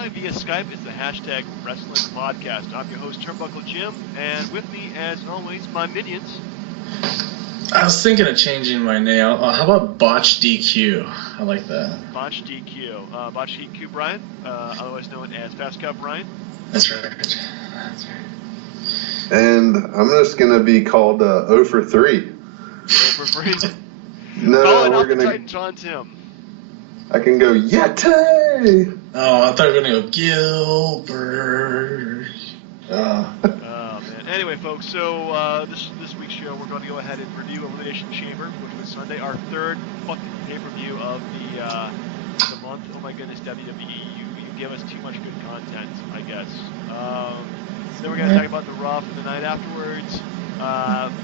live via Skype. It's the hashtag Wrestling Podcast. I'm your host, Turnbuckle Jim, and with me, as always, my minions. I was thinking of changing my name. How about Botch DQ? I like that. Botch DQ. Botch DQ Brian, otherwise known as Fast Cup Brian. That's right. That's right. And I'm just going to be called 0 for 3. 0 for 3? No, we're going to... Titan John Tim. I can go Yeti! Oh, I thought you were going to go Gilbert. Oh, man. Anyway, folks, so this week's show, we're going to go ahead and review Elimination Chamber, which was Sunday, our third fucking pay-per-view of the month. Oh my goodness, WWE, you give us too much good content, I guess. Then we're going to talk about the Raw for the night afterwards.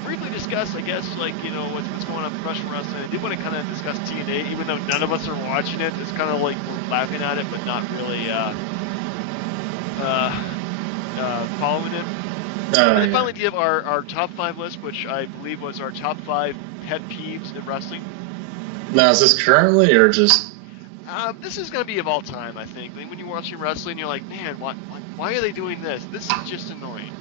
Briefly discuss, I guess, like, you know, what's going on with professional wrestling. I did want to kind of discuss TNA, even though none of us are watching it. It's kind of like we're laughing at it, but not really following it. And then finally give our top 5 list, which I believe was our top 5 pet peeves in wrestling. Now, is this currently or just... This is going to be of all time, I think. When you're watching wrestling, you're like, man, why are they doing this? This is just annoying.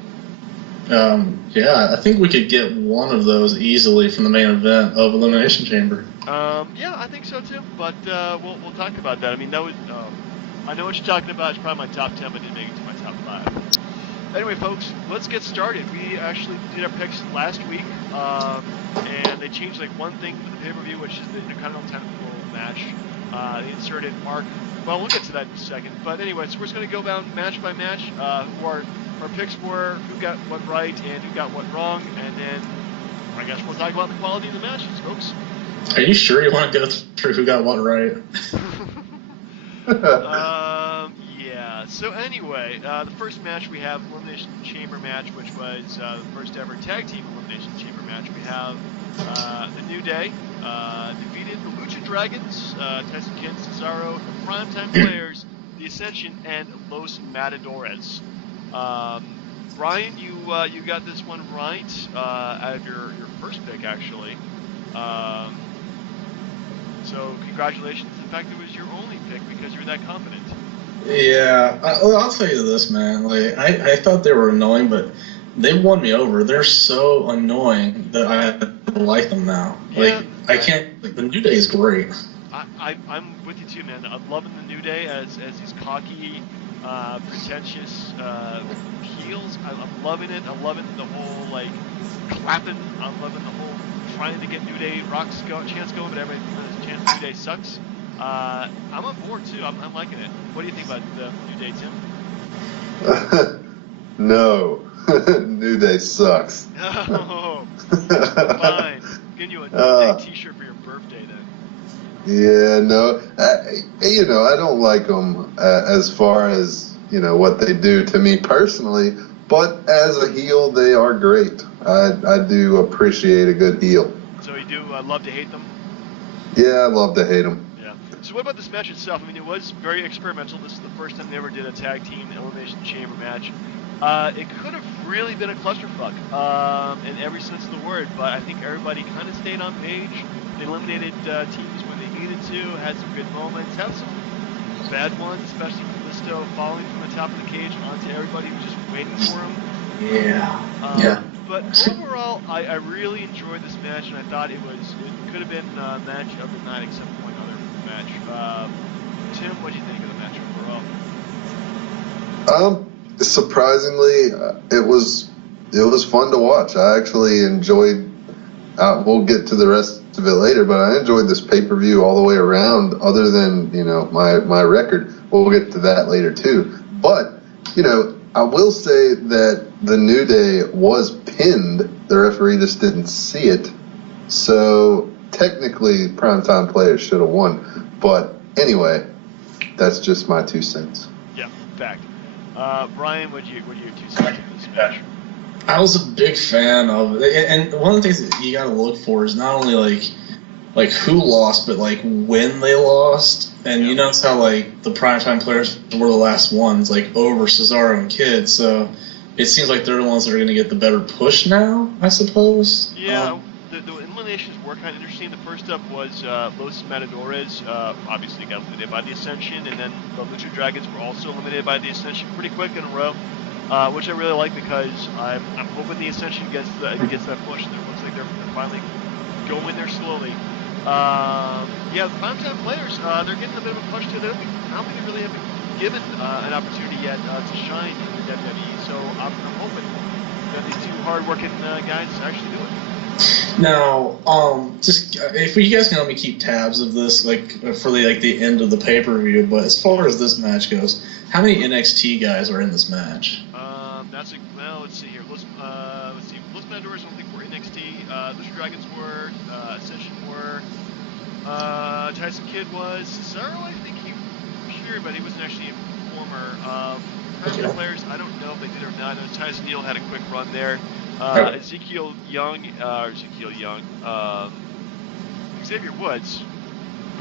Yeah, I think we could get one of those easily from the main event of Elimination Chamber. Yeah, I think so too. But we'll talk about that. I mean, that was I know what you're talking about. It's probably my top 10, but didn't make it to my top 5. Anyway, folks, let's get started. We actually did our picks last week, and they changed like one thing for the pay-per-view, which is the Intercontinental title match. They inserted Mark. Well, we'll get to that in a second. But anyway, so we're just going to go down match by match, who our picks were, who got what right and who got what wrong, and then I guess we'll talk about the quality of the matches, folks. Are you sure you want to go through who got what right? Yeah. So anyway, the first match we have Elimination Chamber match, which was the first ever tag team Elimination Chamber match. We have the New Day defeated the Lucha Dragons, Tyson Kidd, Cesaro, the Primetime Players, the Ascension, and Los Matadores. Brian, you got this one right out of your first pick, actually. So congratulations. In fact, it was your only pick because you were that confident. Yeah, I'll tell you this, man. Like, I thought they were annoying, but they won me over. They're so annoying that I like them now. Yeah, like, I can't. Like, the New Day is great. I'm with you too, man. I'm loving the New Day as these cocky, pretentious heels. I'm loving it. I'm loving the whole like clapping. I'm loving the whole trying to get New Day chance going, but every chance New Day sucks. I'm on board too. I'm liking it. What do you think about the New Day, Tim? No, New Day sucks. Oh, fine. Getting you a New Day T-shirt for your birthday then. Yeah, no. I don't like them as far as, what they do to me personally, but as a heel, they are great. I do appreciate a good heel. So you do love to hate them? Yeah, I love to hate them. Yeah. So what about this match itself? I mean, it was very experimental. This is the first time they ever did a tag team Elimination Chamber match. It could have really been a clusterfuck in every sense of the word, but I think everybody kind of stayed on page. They eliminated teams when they needed to, had some good moments, had some bad ones, especially Listo falling from the top of the cage onto everybody who was just waiting for him. Yeah. But overall, I really enjoyed this match, and I thought it could have been a match of the night except for one other match. Tim, what do you think of the match overall? Surprisingly, it was fun to watch. I actually enjoyed. We'll get to the rest of it later, but I enjoyed this pay-per-view all the way around. Other than my record, we'll get to that later too. But I will say that the New Day was pinned. The referee just didn't see it. So technically, Primetime Players should have won. But anyway, that's just my 2 cents. Yeah, fact. Brian, what are your 2 cents on this match? I was a big fan of it, and one of the things that you got to look for is not only like who lost, but like when they lost. And you notice how like the Primetime Players were the last ones, like over Cesaro and Kidd. So it seems like they're the ones that are going to get the better push now, I suppose. Yeah, the eliminations work were kind of interesting. The first up was Los Matadores, obviously got eliminated by the Ascension, and then the Lucha Dragons were also eliminated by the Ascension pretty quick in a row, which I really like because I'm hoping the Ascension gets that push. It looks like they're finally going there slowly. Yeah, the primetime players, they're getting a bit of a push too. I don't think they really have been given an opportunity yet to shine in the WWE, so I'm hoping that these two hard-working guys actually do it. Now, just if you guys can help me keep tabs of this, like for the end of the pay-per-view. But as far as this match goes, how many NXT guys are in this match? Let's see here. Los Matadores, I don't think were NXT. Lucha Dragons were. Ascension were. Tyson Kidd was. Cesaro, I think he was here, but he wasn't actually a performer. Okay. Players, I don't know if they did or not. Tyson Neal had a quick run there. Xavier Woods.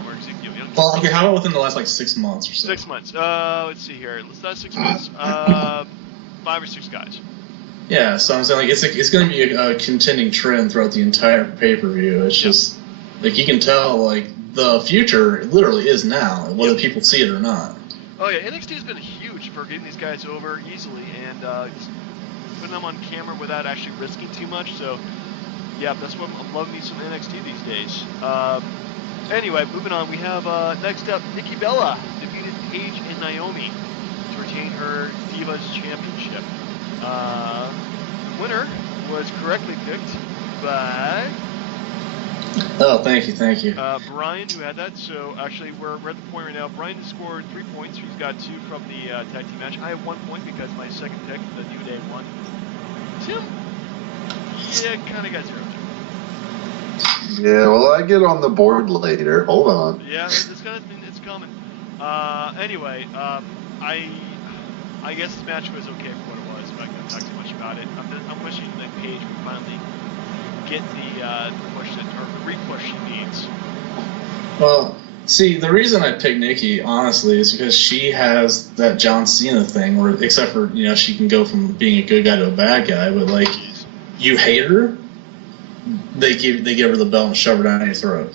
Or Ezekiel Young. Well, okay, how about within the last 6 months or so? 6 months. Let's see here. Last 6 months. 5 or 6 guys. Yeah, so I'm saying it's going to be a contending trend throughout the entire pay-per-view. It's just you can tell the future literally is now, whether people see it or not. Oh yeah, NXT has been huge for getting these guys over easily and putting them on camera without actually risking too much. So yeah, that's what I'm loving me some NXT these days. Anyway, moving on, we have next up Nikki Bella defeated Paige and Naomi to retain her Divas Championship. The winner was correctly picked by... Oh, thank you. Brian, who had that. So actually, we're at the point right now. Brian scored 3 points. He's got 2 from the tag team match. I have 1 point because my second pick, the New Day, won. Tim, kind of got 0. Yeah, well, I get on the board later. Hold on. Yeah, it's coming. Anyway, I guess this match was okay for what it was. I'm not going to talk too much about it. I'm wishing that Paige would finally get the push or the re-push she needs. Well, see, the reason I picked Nikki, honestly, is because she has that John Cena thing where, except for, she can go from being a good guy to a bad guy, but, you hate her, they give her the belt and shove her down your throat.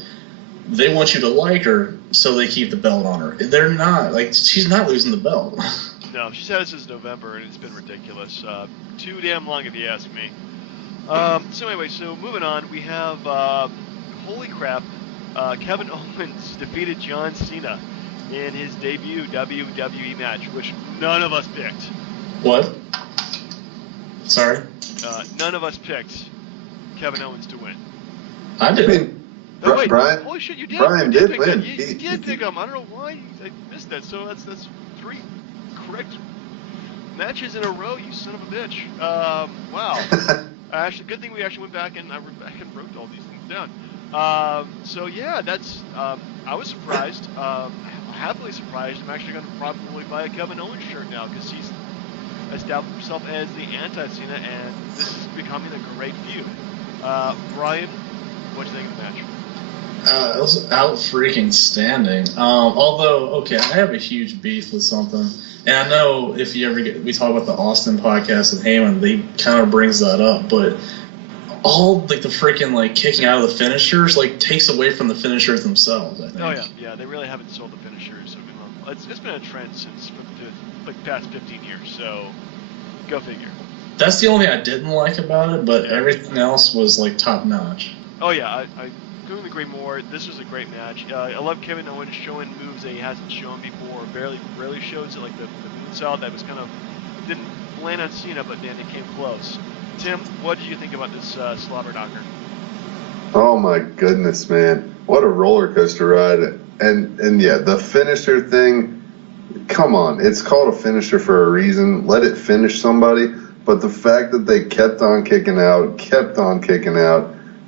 They want you to like her, so they keep the belt on her. They're not, she's not losing the belt. No, she's had it since November, and it's been ridiculous. Too damn long, if you ask me. So anyway, moving on, we have, holy crap, Kevin Owens defeated John Cena in his debut WWE match, which none of us picked. What? Sorry? None of us picked Kevin Owens to win. I did. No, wait, Brian, holy shit, you did. Brian you did pick win. That. You did pick him. I don't know why I missed that. So that's 3 correct matches in a row, you son of a bitch. Wow. Actually, good thing we actually went back and wrote all these things down. So yeah, that's. I was surprised. Happily surprised. I'm actually going to probably buy a Kevin Owens shirt now because he's established himself as the anti-Cena, and this is becoming a great feud. Brian, what do you think of the match? It was out freaking standing. Although, okay, I have a huge beef with something. And I know if you ever we talk about the Austin podcast with Heyman, they kind of brings that up, but all the freaking kicking out of the finishers takes away from the finishers themselves, I think. Oh yeah, they really haven't sold the finishers. It's been a trend since the past 15 years, so go figure. That's the only thing I didn't like about it, but everything else was top notch. Oh yeah, I couldn't agree more. This was a great match. I love Kevin Owens showing moves that he hasn't shown before. Rarely shows it, the moonsault that was kind of didn't land on Cena, but then it came close. Tim, what did you think about this slobber knocker? Oh my goodness, man! What a roller coaster ride! And yeah, the finisher thing. Come on, it's called a finisher for a reason. Let it finish somebody. But the fact that they kept on kicking out.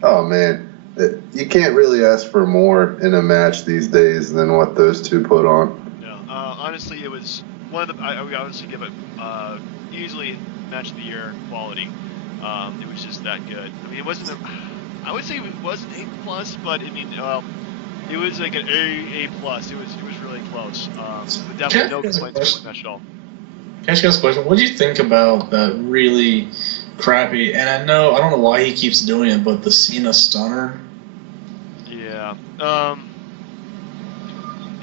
Oh man. You can't really ask for more in a match these days than what those two put on. No, honestly, it was one of the. I would honestly give it easily match of the year quality. It was just that good. I mean, it wasn't. I would say it wasn't A+, but I mean, it was like an A+. It was really close. But definitely no complaints about the match at all. Can I ask you guys a question? What do you think about that really crappy? And I don't know why he keeps doing it, but the Cena stunner. Yeah.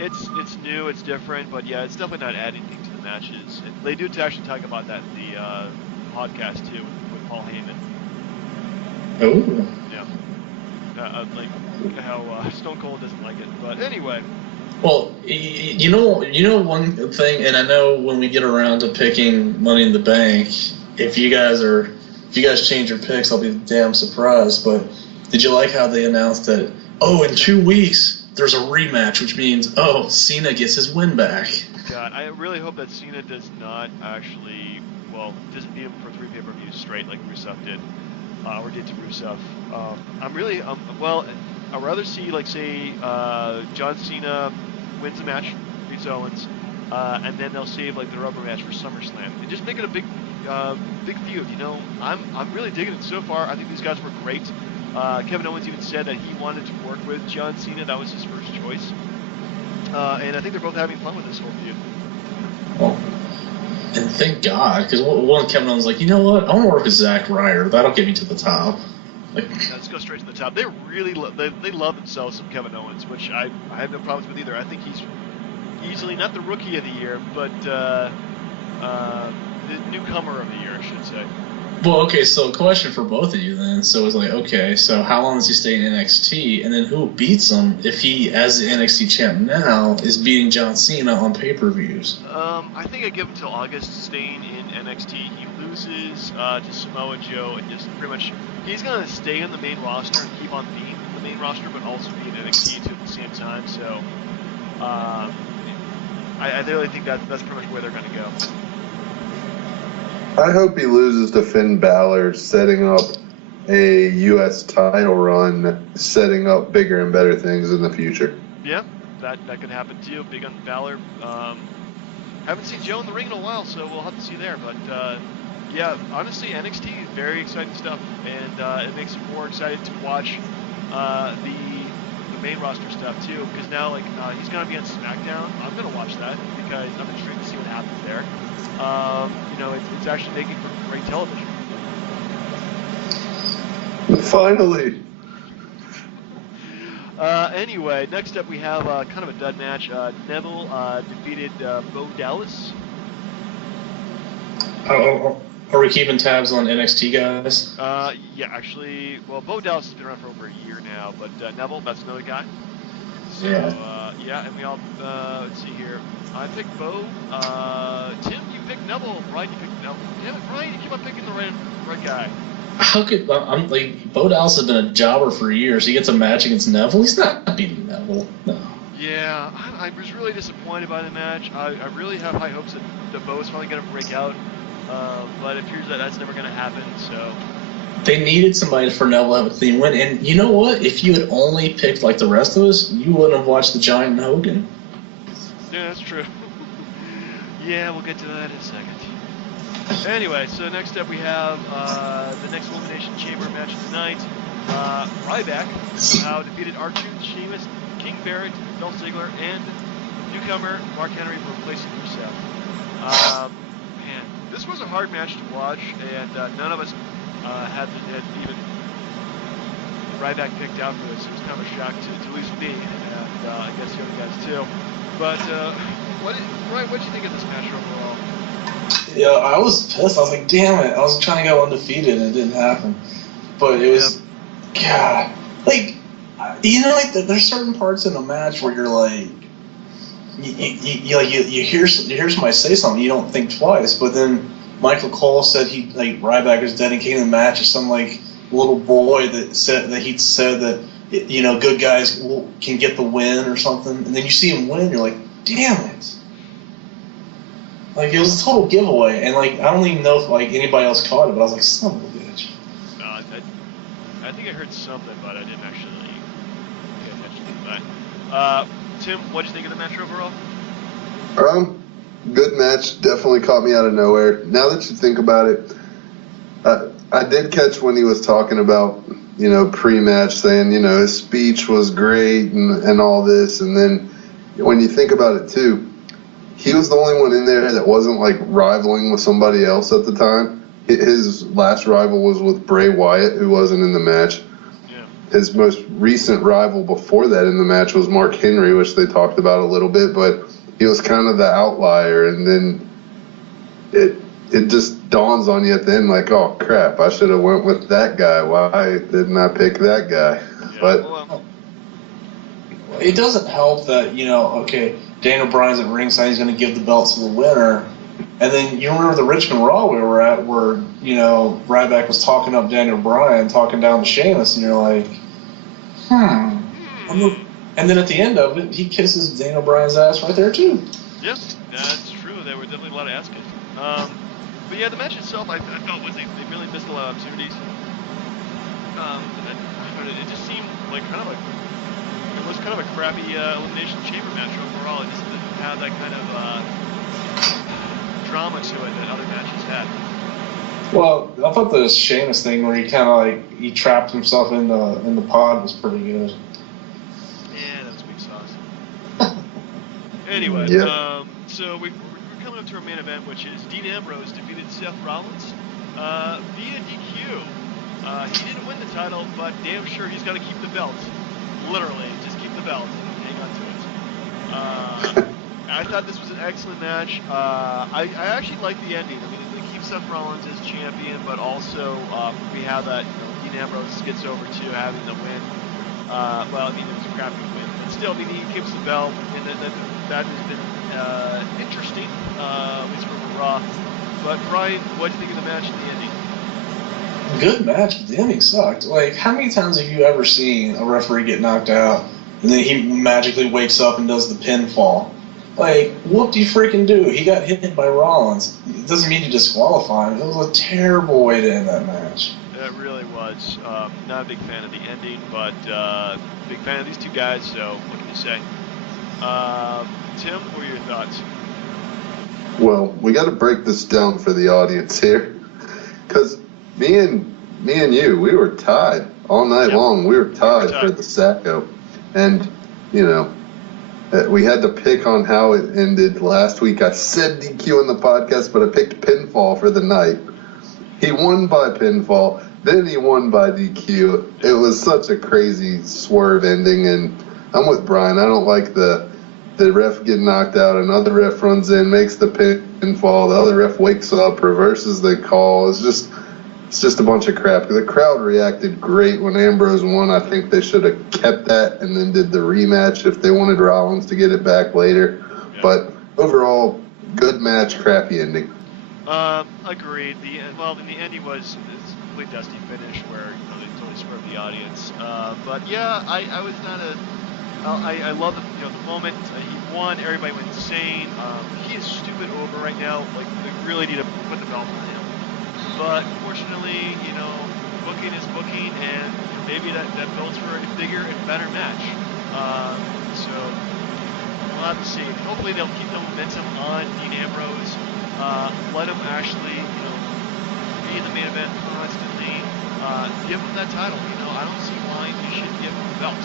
It's new, it's different, but yeah, it's definitely not adding anything to the matches. They do actually talk about that in the podcast too with Paul Heyman. Oh. Yeah. Like how Stone Cold doesn't like it, but anyway. Well, you know one thing, and I know when we get around to picking Money in the Bank, if you guys change your picks, I'll be damn surprised. But did you like how they announced that? Oh, in 2 weeks there's a rematch, which means Cena gets his win back. God, I really hope that Cena does not actually, doesn't beat him for 3 pay-per-views straight like Rusev did, or did to Rusev. I'd rather see, like, say, John Cena wins a match, beats Owens, and then they'll save, like, the rubber match for SummerSlam. And just make it a big feud, you know? I'm really digging it so far. I think these guys were great. Kevin Owens even said that he wanted to work with John Cena. That was his first choice. And I think they're both having fun with this whole feud. Well, and thank God, because one Kevin Owens was like, you know what? I want to work with Zack Ryder. That'll get me to the top. Let's go straight to the top. They really they love themselves some Kevin Owens, which I have no problems with either. I think he's easily not the rookie of the year, but the newcomer of the year, I should say. Well, okay, so question for both of you then. So it's like, okay, so how long does he stay in NXT? And then who beats him if he, as the NXT champ now, is beating John Cena on pay-per-views? I think I give him till August staying in NXT. He loses to Samoa Joe and just pretty much, he's going to stay in the main roster and keep on being in the main roster, but also be in NXT too at the same time. So I really think that's pretty much where they're going to go. I hope he loses to Finn Balor, setting up a U.S. title run, setting up bigger and better things in the future. Yeah, that could happen too. Big on Balor. Haven't seen Joe in the ring in a while, so we'll have to see there. But yeah, honestly, NXT is very exciting stuff, and it makes me more excited to watch the main roster stuff too. Because now, like, he's gonna be on SmackDown. I'm gonna watch that because I'm intrigued to see what happens there. You know, it's actually making for great television. Finally. Anyway, next up we have kind of a dud match. Neville defeated Bo Dallas. Are we keeping tabs on NXT guys? Yeah, actually, well, Bo Dallas has been around for over a year now, but Neville, that's another guy. So, yeah, and we all, let's see here. I picked Bo. Tim, you picked Neville. Ryan, you picked Neville. Damn it, Ryan, you keep on picking the right guy. How could I'm like Bo Dallas has been a jobber for years. He gets a match against Neville. He's not beating Neville. No. Yeah, I was really disappointed by the match. I really have high hopes that Bo is finally going to break out, but it appears that that's never going to happen. So they needed somebody for Neville to have a clean win. And you know what? If you had only picked like the rest of us, you wouldn't have watched the Giant and Hogan. Yeah, that's true. Yeah, we'll get to that in a second. Anyway, so next up we have the next Elimination Chamber match tonight. Ryback defeated R-Truth, Sheamus, King Barrett, Dolph Ziggler, and newcomer Mark Henry for replacing Rusev. Man, this was a hard match to watch, and none of us had even Ryback picked out for this. It was kind of a shock to lose me, and I guess the other guys too. But Ryan, what did you think of this match overall? Yeah, I was pissed. I was like, damn it. I was trying to go undefeated and it didn't happen. But it was, God. Like, you know, like, there's certain parts in a match where you're like, you hear somebody say something, you don't think twice. But then Michael Cole said Ryback was dedicating the match to some, like, little boy that said that, you know, good guys can get the win or something. And then you see him win, you're like, damn it. Like, it was a total giveaway, and, like, I don't even know if, like, anybody else caught it, but I was like, son of a bitch. No, I think I heard something, but I didn't actually pay attention to that. Tim, what did you think of the match overall? Good match. Definitely caught me out of nowhere. Now that you think about it, I did catch when he was talking about, you know, pre-match, saying, you know, his speech was great and all this, and then when you think about it, too, he was the only one in there that wasn't, like, rivaling with somebody else at the time. His last rival was with Bray Wyatt, who wasn't in the match. Yeah. his most recent rival before that in the match was Mark Henry, which they talked about a little bit, but he was kind of the outlier, and then it just dawns on you at the end like, oh crap, I should have went with that guy. Why didn't I pick that guy? Yeah, But it doesn't help that, okay, Daniel Bryan's at ringside, he's going to give the belt to the winner. And then you remember the Richmond Raw we were at where, Ryback was talking up Daniel Bryan, talking down to Sheamus, and you're like, And then at the end of it, he kisses Daniel Bryan's ass right there, too. Yep, that's true. There were definitely a lot of ass kissing. But yeah, the match itself, I felt was they really missed a lot of opportunities. It just seemed like it was kind of a crappy Elimination Chamber match overall. It just didn't have that kind of drama to it that other matches had. Well, I thought the Sheamus thing where he kind of he trapped himself in the pod was pretty good. Yeah, that was weak sauce. Anyway, so we're coming up to our main event, which is Dean Ambrose defeated Seth Rollins via DQ. He didn't win the title, but damn sure he's got to keep the belt. Literally, just keep the belt and hang on to it. I thought this was an excellent match. I actually like the ending. I mean, they keep Seth Rollins as champion, but also we have that Dean Ambrose gets over to having the win. Well, I mean, it was a crappy win, but still, I mean, he keeps the belt, and that has been interesting, at least for Raw. But Brian, what do you think of the match and the ending? Good match, but the ending sucked. Like, how many times have you ever seen a referee get knocked out, and then he magically wakes up and does the pinfall? Like, what do you freaking do? He got hit by Rollins. It doesn't mean to disqualify him. It was a terrible way to end that match. It really was. Not a big fan of the ending, but big fan of these two guys, so what can you say? Tim, what are your thoughts? Well, we got to break this down for the audience here, because me and you, we were tied all night long. We were tied for the Sacco, and we had to pick on how it ended last week. I said DQ in the podcast, but I picked pinfall for the night. He won by pinfall, then he won by DQ. It was such a crazy swerve ending, and I'm with Brian. I don't like the ref getting knocked out. Another ref runs in, makes the pinfall. The other ref wakes up, reverses the call. It's just a bunch of crap. The crowd reacted great when Ambrose won. I think they should have kept that and then did the rematch if they wanted Rollins to get it back later. Yeah. But overall, good match, crappy ending. Agreed. In the ending was this complete dusty finish where they totally swerved the audience. But yeah, I was not I love the moment he won. Everybody went insane. He is stupid over right now. Like, they really need to put the belt on him. But unfortunately, booking is booking, and maybe that builds for a bigger and better match. So we'll have to see. Hopefully they'll keep the momentum on Dean Ambrose. Let him actually, be in the main event constantly. Give him that title. I don't see why you should give him the belt.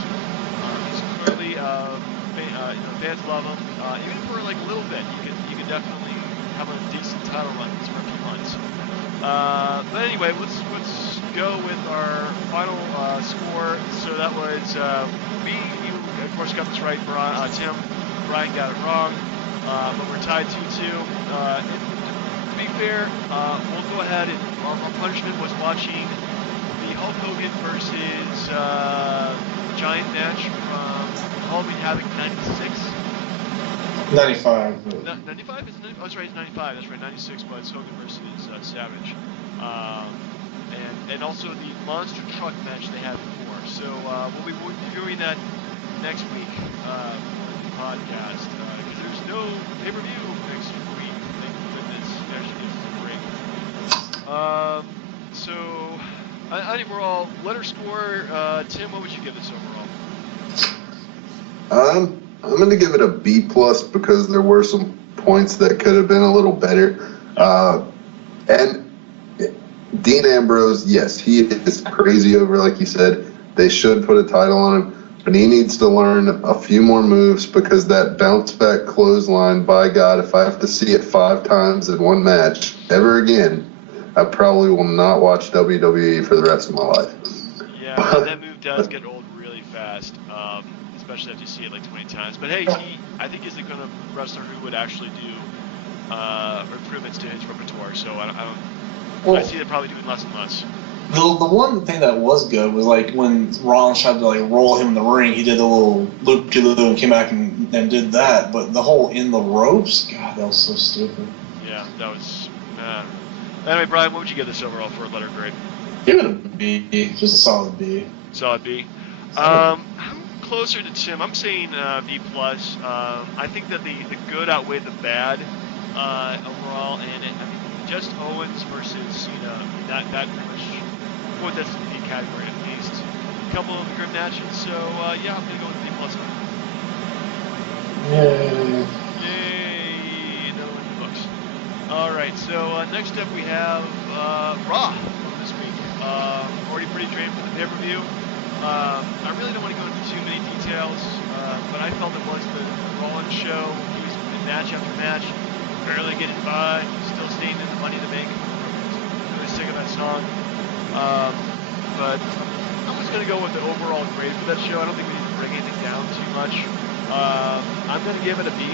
He's clearly, fans love him. Even for like a little bit, you could definitely have a decent title run for a few months. But anyway, let's go with our final score. So that was you of course got this right, Tim. Brian got it wrong, but we're tied 2-2. To be fair, we'll go ahead and our punishment was watching the Hulk Hogan versus Giant match from Halloween Havoc 96. 95. 95? Oh, that's right, it's 95. That's right, 96 was Hogan versus Savage. And also the monster truck match they had before. So we'll be doing that next week for the podcast. Because there's no pay-per-view next week. Thank goodness. It actually gives us a break. So I think we're all letter score. Tim, what would you give this overall? I'm going to give it a B+ because there were some points that could have been a little better. And Dean Ambrose, yes, he is crazy over, like you said. They should put a title on him, but he needs to learn a few more moves because that bounce-back clothesline, by God, if I have to see it 5 times in one match ever again, I probably will not watch WWE for the rest of my life. Yeah, that move does get old really fast, especially after you see it like 20 times. But hey, I think he's the kind of wrestler who would actually do improvements to his repertoire. So I see it probably doing less and less. The one thing that was good was like when Rollins tried to like roll him in the ring, he did a little loop-de-loop and came back and did that. But the whole in the ropes, God, that was so stupid. Yeah, that was. Anyway, Brian, what would you give this overall for a letter grade? Give it a B, just a solid B. Solid B. I'm closer to Tim. I'm saying B plus. I think that the good outweighed the bad overall, and I mean just Owens versus Cena. That pretty much put this in the B category at least. A couple of good matches, so yeah, I'm gonna go with B plus. Yay! Yay! Another one in the books. All right, so next up we have Raw this week. Already pretty drained for the pay-per-view. I really don't want to go into too many details, but I felt it was the Rollins show. He was in match after match, barely getting by, still staying in the Money in the Bank. I'm really sick of that song. But I'm just going to go with the overall grade for that show. I don't think we need to bring anything down too much. I'm going to give it a B.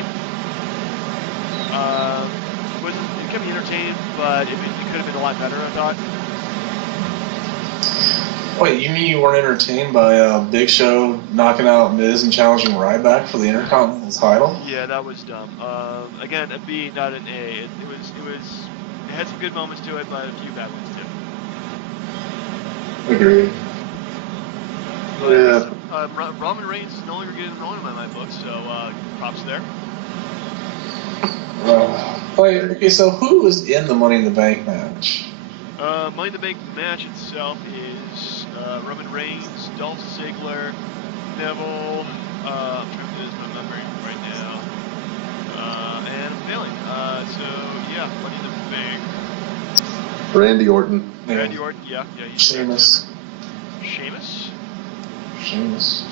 It kept me entertained, but it could have been a lot better, I thought. Wait, you mean you weren't entertained by Big Show knocking out Miz and challenging Ryback for the Intercontinental title? Yeah, that was dumb. Again, a B, not an A. It had some good moments to it, but a few bad ones too. Agreed. Yeah. Roman Reigns is no longer getting rolling in my book, so props there. Okay, so who was in the Money in the Bank match? Money in the Bank match itself is Roman Reigns, Dolph Ziggler, Neville. I'm trying to do this from memory right now, and I'm failing. So yeah, Money in the Bank. Randy Orton. Randy Orton, yeah, he's Sheamus. Sheamus. Sheamus.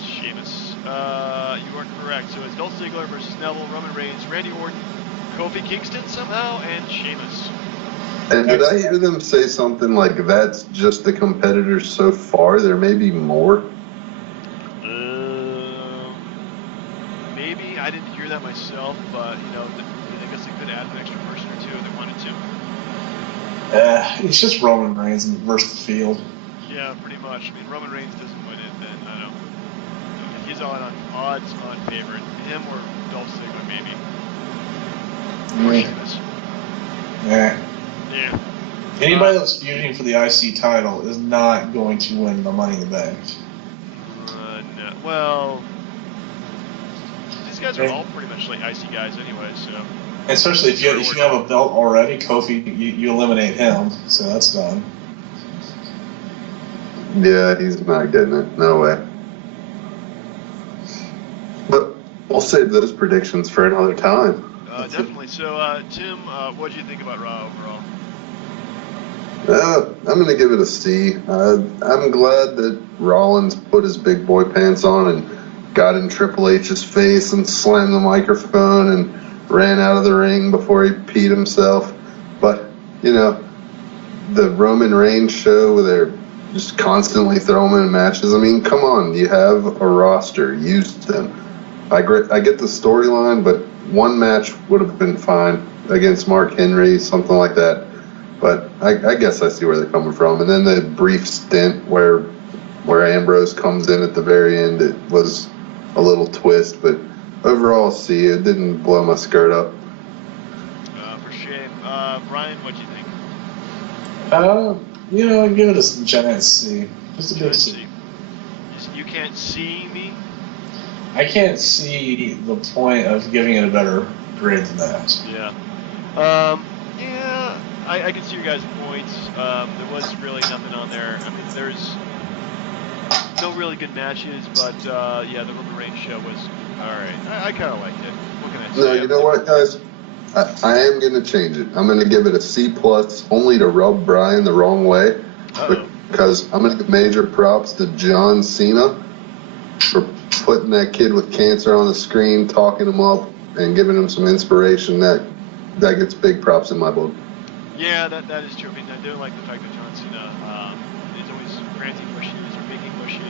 You are correct. So it's Dolph Ziggler versus Neville, Roman Reigns, Randy Orton, Kofi Kingston somehow, and Sheamus. And did I hear them say something like that's just the competitors so far? There may be more. Maybe I didn't hear that myself, but I guess they could add an extra person or two if they wanted to. It's just Roman Reigns versus the field. Yeah, pretty much. I mean, Roman Reigns doesn't win it, then I don't know. He's odds-on favorite. Him or Dolph Ziggler, maybe. Or Sheamus. Yeah. Yeah. Anybody that's feuding for the IC title is not going to win the Money in the Bank. No. Well, these guys are all pretty much like IC guys anyway, so. Especially if you have a belt already, Kofi, you eliminate him, so that's done. Yeah, he's not getting it. No way. But we'll save those predictions for another time. Definitely. So, Tim, what did you think about Raw overall? I'm going to give it a C. I'm glad that Rollins put his big boy pants on and got in Triple H's face and slammed the microphone and ran out of the ring before he peed himself. But, the Roman Reigns show where they're just constantly throwing him in matches. I mean, come on. You have a roster. Use them. I get the storyline, but one match would have been fine against Mark Henry, something like that. But I guess I see where they're coming from. And then the brief stint where Ambrose comes in at the very end, it was a little twist. But overall, C, it didn't blow my skirt up. For shame. Brian, what do you think? I'd give it a giant C. Just a big C. You can't see me? I can't see the point of giving it a better grade than that. Yeah. I can see your guys' points. There was really nothing on there. I mean, there's no really good matches, but the Roman Reigns show was alright. I kind of liked it. What can I say? No, you know what, guys? I am going to change it. I'm going to give it a C+, only to rub Brian the wrong way. Because I'm going to give major props to John Cena for putting that kid with cancer on the screen, talking him up, and giving him some inspiration. That gets big props in my book. Yeah, that is true. I mean, I do like the fact that John Cena is always granting wishes or making wishes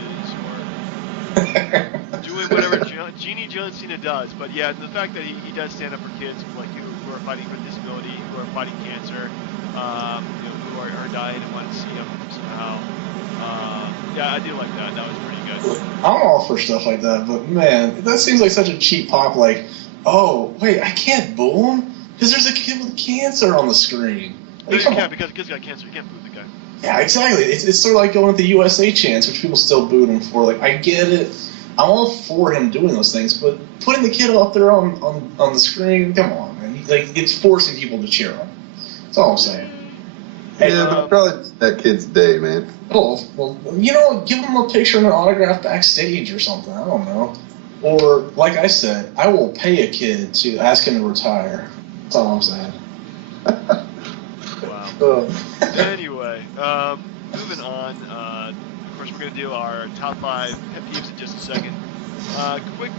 doing whatever Genie John Cena does. But yeah, the fact that he does stand up for kids like who are fighting for disability, who are fighting cancer, who are dying and want to see him somehow. Yeah, I do like that. That was pretty good. I'm all for stuff like that, but man, that seems like such a cheap pop. Like, oh wait, I can't boo him because there's a kid with cancer on the screen. Like, no, you can't because the kid's got cancer. You can't boo the guy. Yeah, exactly. It's sort of like going with the USA chants, which people still booed him for. Like, I get it. I'm all for him doing those things, but putting the kid up there on the screen, come on, man. Like, it's forcing people to cheer him. That's all I'm saying. Hey, yeah, but probably that kid's day, man. Oh, well, give him a picture and an autograph backstage or something. I don't know. Or, like I said, I will pay a kid to ask him to retire. That's all I'm saying. Wow. Anyway, moving on. Of course, we're going to do our top 5 pet peeves in just a second. Quick,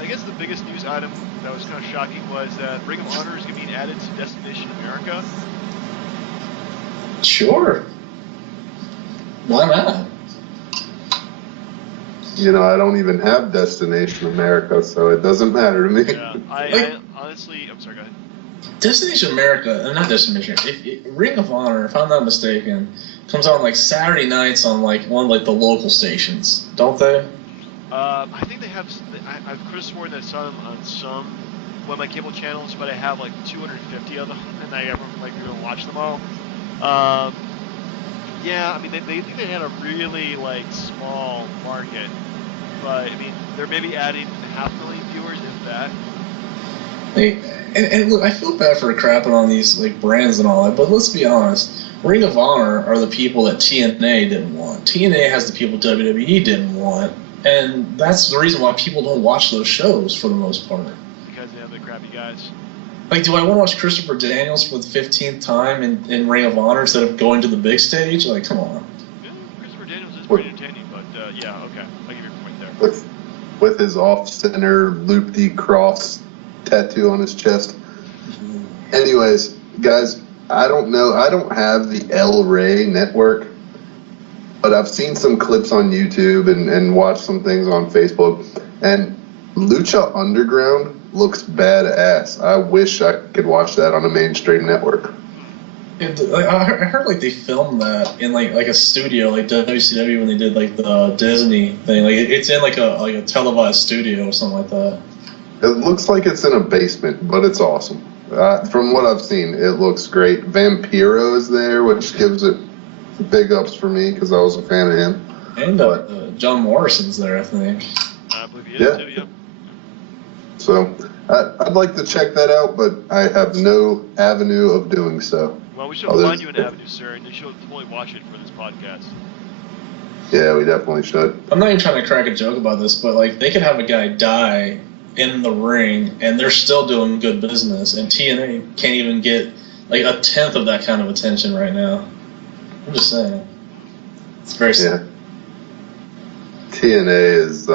I guess the biggest news item that was kind of shocking was that Ring of Honor is going to be added to Destination America. Sure. Why not? I don't even have Destination America, so it doesn't matter to me. Yeah, I honestly, I'm sorry, go ahead. Destination America, not Destination, Ring of Honor, if I'm not mistaken, comes on like Saturday nights on like one of like the local stations, don't they? I think they have. I could have sworn that I saw them on one of my cable channels, but I have like 250 of them, and I never like really watch them all. Yeah, I mean they think they had a really like small market, but I mean they're maybe adding 500,000 viewers if that. And look, I feel bad for crapping on these like brands and all that, but let's be honest. Ring of Honor are the people that TNA didn't want. TNA has the people WWE didn't want, and that's the reason why people don't watch those shows for the most part. Because they have the crappy guys. Like, do I want to watch Christopher Daniels for the 15th time in Ring of Honor instead of going to the big stage? Like, come on. Yeah, Christopher Daniels is pretty entertaining, but yeah, okay. I'll give you a point there. With his off-center loop-de-cross tattoo on his chest. Anyways, guys, I don't know. I don't have the El Rey network, but I've seen some clips on YouTube and watched some things on Facebook. And Lucha Underground looks badass. I wish I could watch that on a mainstream network. I heard like they filmed that in like a studio, like WCW when they did like the Disney thing. Like it's in like a televised studio or something like that. It looks like it's in a basement, but it's awesome. From what I've seen, it looks great. Vampiro is there, which gives it big ups for me because I was a fan of him. And John Morrison's there, I think. I believe he is too, yeah. So I'd like to check that out, but I have no avenue of doing so. Well, we should find you an avenue, sir, and you should totally watch it for this podcast. Yeah, we definitely should. I'm not even trying to crack a joke about this, but like they could have a guy die in the ring, and they're still doing good business, and TNA can't even get like a tenth of that kind of attention right now. I'm just saying. It's very sad. TNA is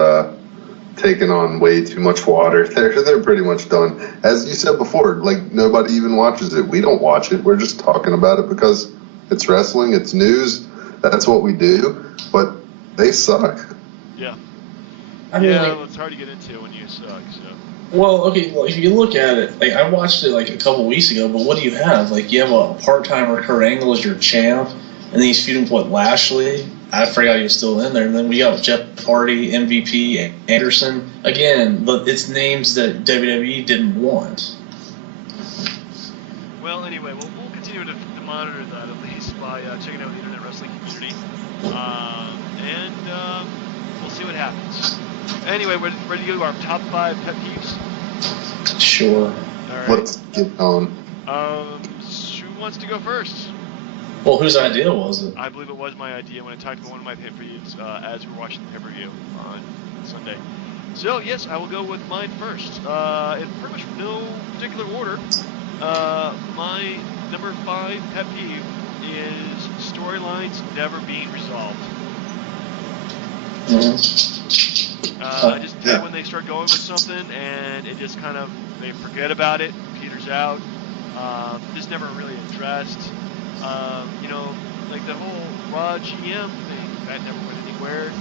taking on way too much water. They're pretty much done. As you said before, like nobody even watches it. We don't watch it. We're just talking about it because it's wrestling, it's news. That's what we do. But they suck. Yeah. I mean, well, it's hard to get into when you suck. So. Well, okay. Well, if you look at it, like I watched it like a couple weeks ago, but what do you have? Like you have a part-timer Kurt Angle as your champ, and then he's feuding with what, Lashley. I forgot he was still in there. And then we got Jeff Hardy, MVP, Anderson. Again, but it's names that WWE didn't want. Well, anyway, we'll continue to monitor that at least by checking out the internet wrestling community, and we'll see what happens. Anyway, we're ready to go to our top 5 pet peeves. Sure. All right. Let's get on. Who wants to go first? Well, whose idea was it? I believe it was my idea when I talked about one of my pet peeves as we were watching the pay-per-view on Sunday. So, yes, I will go with mine first. In pretty much no particular order, my number 5 pet peeve is storylines never being resolved. I just hate when they start going with something and it just kind of, they forget about it, peters out, just never really addressed. Like the whole Raw GM thing, that never went anywhere.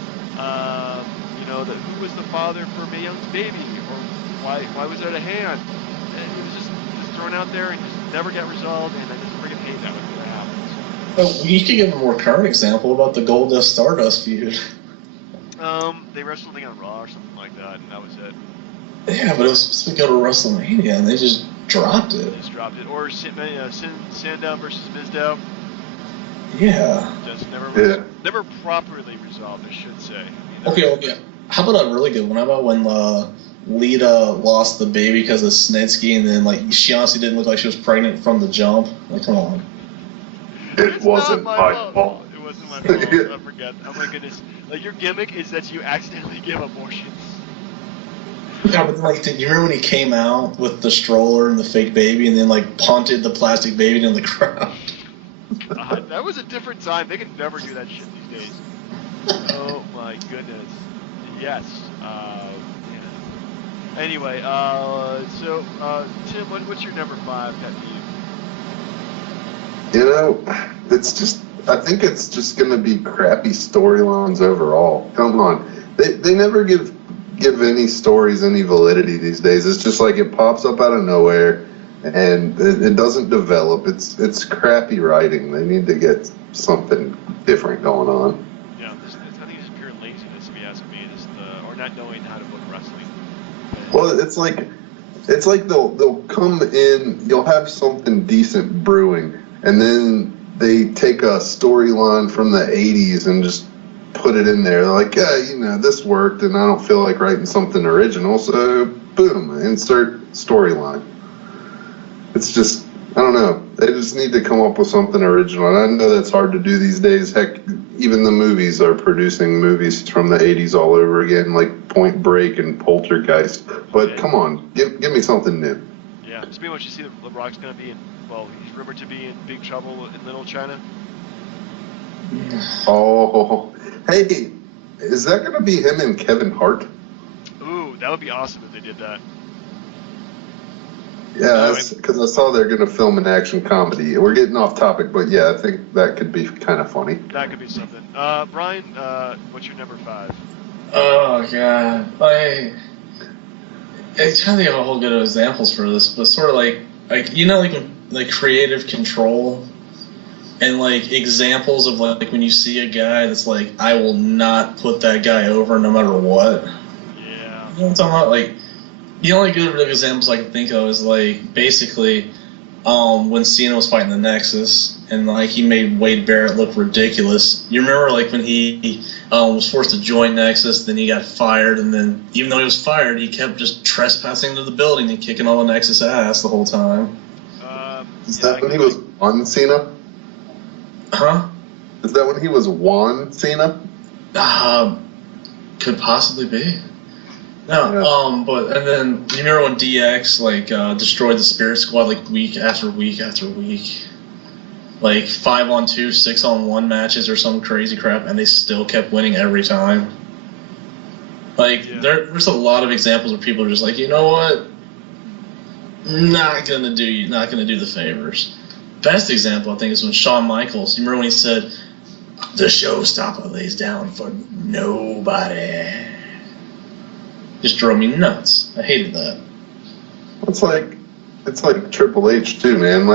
Who was the father for Mae Young's baby, or why was there a hand? And it was just thrown out there and just never got resolved, and I just freaking hate that when that happens. Oh, you could give a more current example about the Goldust Stardust feud. They wrestled something on Raw or something like that, and that was it. Yeah, but it was supposed to go to WrestleMania, and they just dropped it. Or Sandown versus Mizdow. Yeah. Just never properly resolved, I should say. Okay. How about a really good one? How about when Lita lost the baby because of Snitsky, and then she honestly didn't look like she was pregnant from the jump? Like, come on. It wasn't my fault. It wasn't my fault. I forget. Oh my goodness. Your gimmick is that you accidentally give abortions. Yeah, but did you remember when he came out with the stroller and the fake baby, and then punted the plastic baby in the crowd? That was a different time. They could never do that shit these days. Oh my goodness. Yes. Yeah. Anyway, so Tim, what's your number 5 pet peeve? I think it's just going to be crappy storylines overall. Come on. They never give any stories any validity these days. It's just it pops up out of nowhere and it doesn't develop. It's crappy writing. They need to get something different going on. Yeah, I think it's pure laziness, if you ask me, or not knowing how to book wrestling. Well, it's like they'll come in, you'll have something decent brewing, and then they take a storyline from the 80s and just put it in there. They're like, yeah, this worked, and I don't feel like writing something original, so boom, insert storyline. It's just, I don't know. They just need to come up with something original, and I know that's hard to do these days. Heck, even the movies are producing movies from the 80s all over again, like Point Break and Poltergeist. But come on, give me something new. Yeah, speaking of what, you see that LeBron's going to be he's rumored to be in big trouble in Little China. Oh, hey, is that going to be him and Kevin Hart? Ooh, that would be awesome if they did that. Yeah, because I saw they're going to film an action comedy. We're getting off topic, but yeah, I think that could be kind of funny. That could be something. Brian, what's your number 5? Oh, God. It's trying to think of a whole good of examples for this, but sort of like creative control and examples of when you see a guy that's I will not put that guy over no matter what. Yeah. You know what I'm talking about? The only good examples I can think of is basically when Cena was fighting the Nexus and he made Wade Barrett look ridiculous. You remember when he was forced to join Nexus, then he got fired, and then even though he was fired, he kept just trespassing into the building and kicking all the Nexus ass the whole time. Is that when he was on Cena? Huh? Is that when he was Juan Cena? Could possibly be. No, yeah. And then you remember when DX destroyed the Spirit Squad week after week after week, 5-on-2, 6-on-1 matches or some crazy crap, and they still kept winning every time. There's a lot of examples where people are just you know what, not gonna do the favors. Best example I think is when Shawn Michaels. You remember when he said, "The showstopper lays down for nobody." Just drove me nuts. I hated that. It's like Triple H too, man.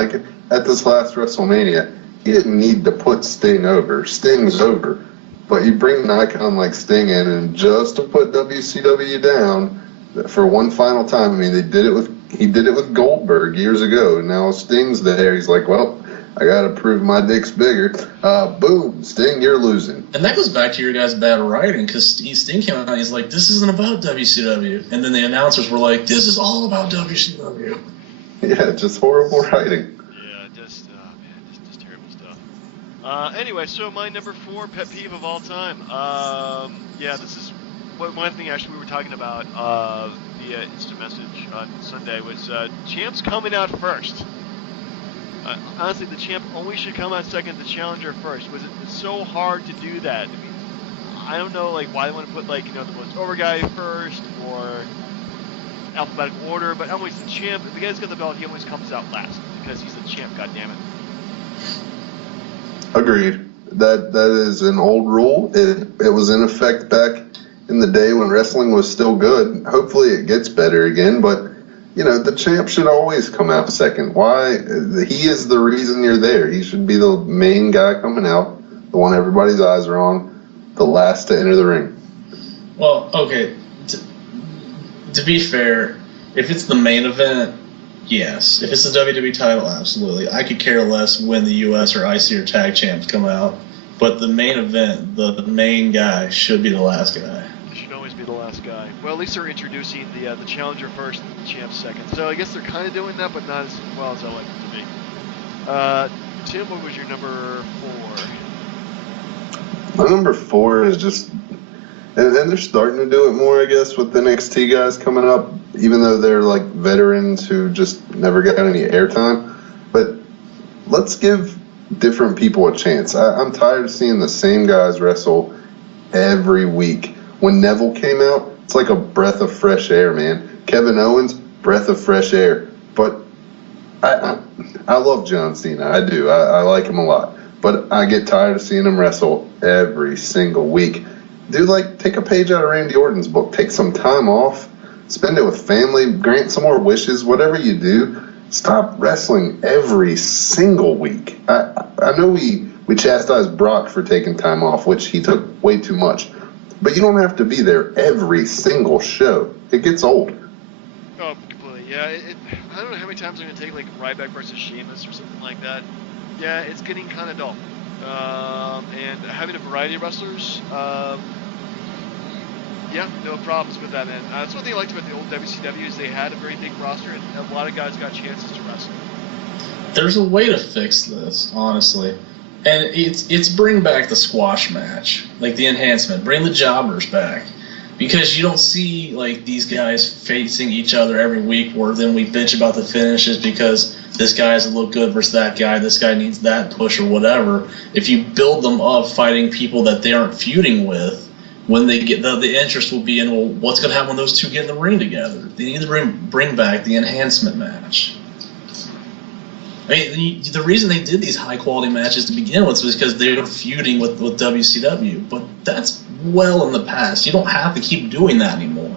At this last WrestleMania, he didn't need to put Sting over. Sting's over. But you bring an icon like Sting in, and just to put WCW down for one final time. I mean, he did it with Goldberg years ago, and now Sting's there. He's like, well, I got to prove my dick's bigger. Boom, Sting, you're losing. And that goes back to your guys' bad writing, because Sting came out and he's like, this isn't about WCW. And then the announcers were like, this is all about WCW. Yeah, just horrible writing. Yeah, just terrible stuff. Anyway, so my number 4 pet peeve of all time. Yeah, this is one thing actually we were talking about via instant message on Sunday was champs coming out first. Honestly, the champ always should come out second, the challenger first. Was it so hard to do that? I mean, I don't know, why they want to put, the most over guy first or alphabetical order, but always the champ, if the guy's got the belt, he always comes out last because he's the champ, goddammit. Agreed. That is an old rule. It was in effect back in the day when wrestling was still good. Hopefully it gets better again, but the champ should always come out second. Why? He is the reason you're there. He should be the main guy coming out, the one everybody's eyes are on, the last to enter the ring. Well, okay. To be fair, if it's the main event, yes. If it's the WWE title, absolutely. I could care less when the US or IC or tag champs come out. But the main event, the main guy should be the last guy. Should always be the last guy. Well, at least they're introducing the challenger first and the champ second. So I guess they're kind of doing that, but not as well as I like it to be. Tim, what was your number 4? My number 4 is just, and they're starting to do it more, I guess, with the NXT guys coming up, even though they're like veterans who just never got any airtime. But let's give different people a chance. I'm tired of seeing the same guys wrestle every week. When Neville came out, it's like a breath of fresh air, man. Kevin Owens, breath of fresh air. But I love John Cena. I do. I like him a lot. But I get tired of seeing him wrestle every single week. Dude, take a page out of Randy Orton's book. Take some time off. Spend it with family. Grant some more wishes. Whatever you do, stop wrestling every single week. I know we chastised Brock for taking time off, which he took way too much. But you don't have to be there every single show. It gets old. Oh, completely. Yeah, I don't know how many times I'm going to take Ryback versus Sheamus or something like that. Yeah, it's getting kind of dull. And having a variety of wrestlers, yeah, no problems with that, man. That's one thing I liked about the old WCW is they had a very big roster and a lot of guys got chances to wrestle. There's a way to fix this, honestly. And it's bring back the squash match, the enhancement. Bring the jobbers back. Because you don't see, these guys facing each other every week where then we bitch about the finishes because this guy doesn't look good versus that guy, this guy needs that push or whatever. If you build them up fighting people that they aren't feuding with, when they get the interest will be in, well, what's going to happen when those two get in the ring together? They need to bring back the enhancement match. I mean, the reason they did these high-quality matches to begin with was because they were feuding with WCW, but that's well in the past. You don't have to keep doing that anymore.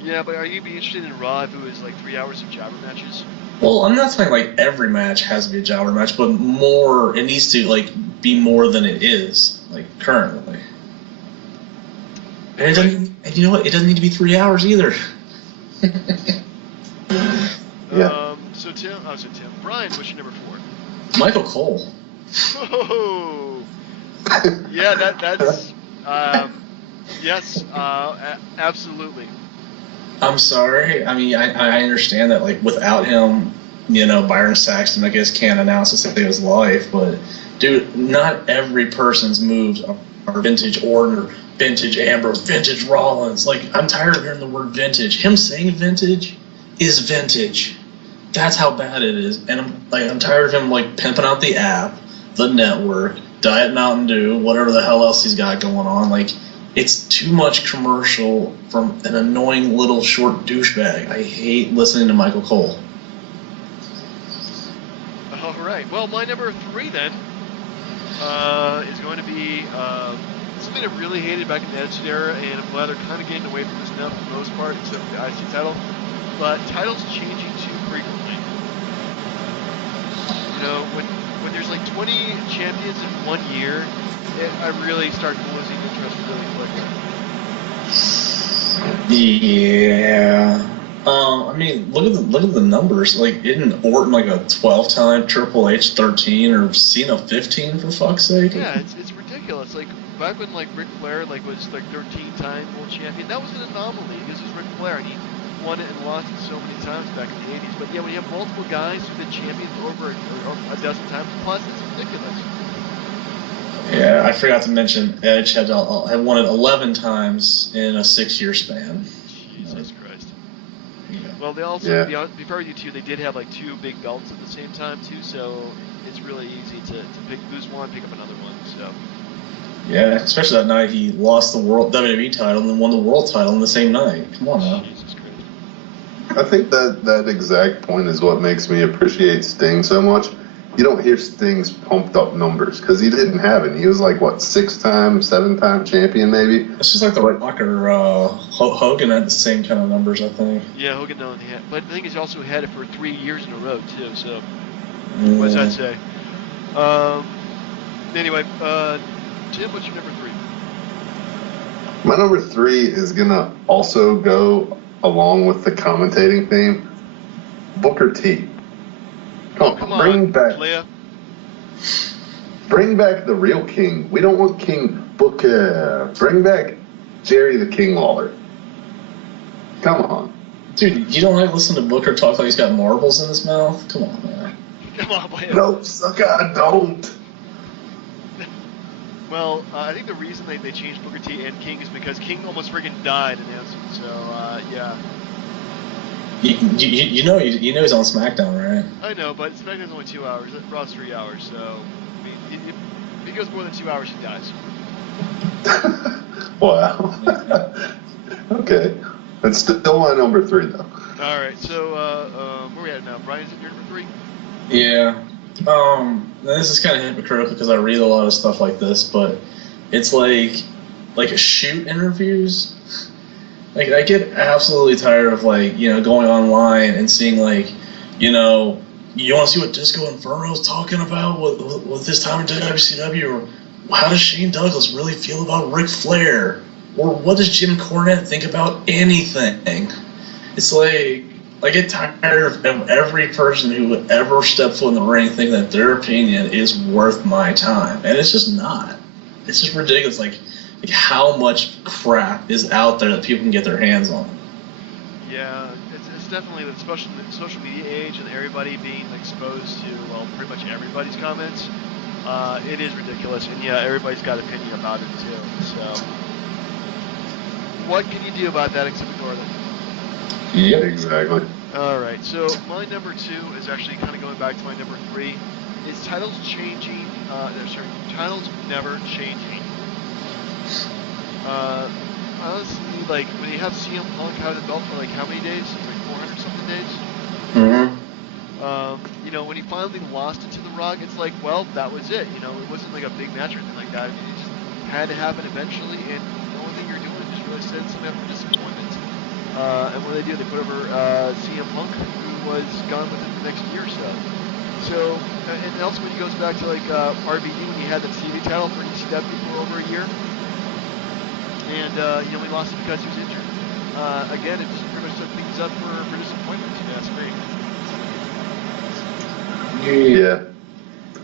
Yeah, but are you be interested in Raw if it was 3 hours of jobber matches? Well, I'm not saying every match has to be a jobber match, but more, it needs to be more than it is currently. And you know what? It doesn't need to be 3 hours either. Yeah. So Tim, Brian, what's your number 4? Michael Cole. Oh, yeah, that's yes, absolutely. I'm sorry. I mean, I understand that without him, Byron Saxton I guess can't announce to save his life, but dude, not every person's moves are vintage Orton or vintage Ambrose, vintage Rollins. I'm tired of hearing the word vintage. Him saying vintage is vintage. That's how bad it is, and I'm tired of him pimping out the app, the network, Diet Mountain Dew, whatever the hell else he's got going on. It's too much commercial from an annoying little short douchebag. I hate listening to Michael Cole. All right. Well, my number 3 then is going to be something I really hated back in the Attitude Era, and I'm glad they're kind of getting away from this now for the most part, except for the IC title. But titles changing too frequently. When there's 20 champions in 1 year, I really start losing interest really quickly. Yeah. I mean, look at the numbers. Isn't Orton a 12-time, Triple H 13, or Cena 15 for fuck's sake? Yeah, it's ridiculous. Back when Ric Flair was 13-time world champion, that was an anomaly because it was Ric Flair and he won it and lost it so many times back in the 80s. But yeah, when you have multiple guys who've been champions over a dozen times plus, it's ridiculous. Yeah, I forgot to mention Edge had won it 11 times in a 6-year span. Jesus Christ. Yeah. Well, they also, before you two, they did have 2 big belts at the same time too, so it's really easy to lose one, pick up another one. So. Yeah, especially that night he lost the WWE title and then won the world title in the same night. Come on now. Jesus Christ. I think that exact point is what makes me appreciate Sting so much. you don't hear Sting's pumped up numbers because he didn't have any. He was like, what, 6-time, 7-time champion maybe? It's just like the Rock or Hogan had the same kind of numbers, I think. Yeah, Hogan only had, but the thing is, he also had it for 3 years in a row too. So, Yeah. what does that say? Anyway, Tim, what's your number 3? My number 3 is going to also go along with the commentating theme. Booker T. Come on, Leah. Bring back the real king. We don't want King Booker. Bring back Jerry the King Lawler. Come on. Dude, you don't like listen to Booker talk like he's got marbles in his mouth? Come on, man. Come on, Leah. No, sucker, I don't. Well, I think the reason they changed Booker T and King is because King almost friggin' died announcing. So, yeah. You know he's on SmackDown, right? I know, but SmackDown's only 2 hours. Raw's 3 hours, so I mean, if he goes more than 2 hours, he dies. Wow. Okay, that's still my number 3, though. All right, so where are we at now? Brian's at your number 3. Yeah. This is kind of hypocritical because I read a lot of stuff like this, but it's like a shoot interviews. Like, I get absolutely tired of, like, you know, going online and seeing, like, you know, you want to see what Disco Inferno's talking about with this time in WCW, or how does Shane Douglas really feel about Ric Flair, or what does Jim Cornette think about anything? It's like, I get tired of every person who would ever step foot in the ring thinking that their opinion is worth my time, and it's just not. It's just ridiculous. Like how much crap is out there that people can get their hands on. Yeah, it's definitely the social media age and everybody being exposed to, well, pretty much everybody's comments. It is ridiculous, and yeah, everybody's got an opinion about it too. So, what can you do about that except ignore them? Yep, exactly. All right, so my number 2 is actually kind of going back to my number 3. Is titles changing? Titles never changing. Honestly, like, when you have CM Punk out of the belt for, like, how many days? Like 400-something days? Mm-hmm. You know, when he finally lost it to The Rock, it's like, well, that was it. You know, it wasn't like a big match or anything like that. I mean, it just had to happen eventually, and the only thing you're doing is just really setting something up for disappointment. And what they do, they put over CM Punk, who was gone within the next year or so. So, and also when he goes back to, like, RVD, when he had the TV title for ECW for over a year, and he only lost it because he was injured. Again, it just pretty much set things up for disappointment, if you ask me. Yeah.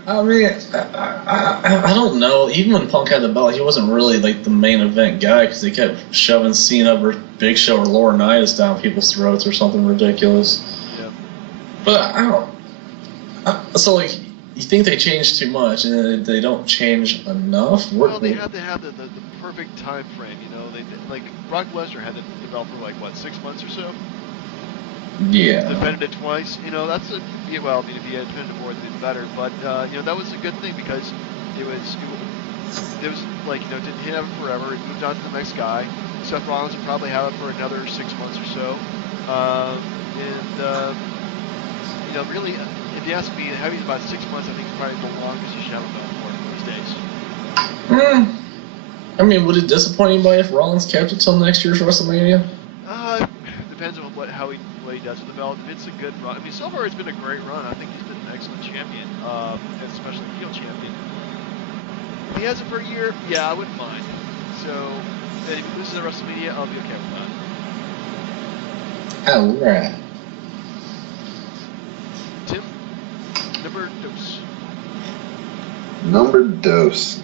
I mean, I don't know. Even when Punk had the belt, he wasn't really like the main event guy because he kept shoving Cena or Big Show or Laurinaitis down people's throats or something ridiculous. Yeah. But I don't. So like, you think they changed too much and they don't change enough? Well, they have to have the perfect time frame. You know, they like Brock Lesnar had the belt for like what, 6 months or so. Yeah. Defended it twice. You know, that's a well. I mean, if he had defended it more, it'd be better. But you know, that was a good thing because it was like, you know, didn't have it forever. It moved on to the next guy. Seth Rollins would probably have it for another 6 months or so. You know, really, if you ask me, having about 6 months, I think is probably the longest you should have a belt for these days. I mean, would it disappoint anybody if Rollins kept it till next year's WrestleMania? Depends on what he does with the belt. If it's a good run, I mean, so far it's been a great run. I think he's been an excellent champion, especially heel champion. If he has it for a year, yeah, I wouldn't mind. So, if he loses at WrestleMania, I'll be okay with that. All right. Tim, number dos. Number dos.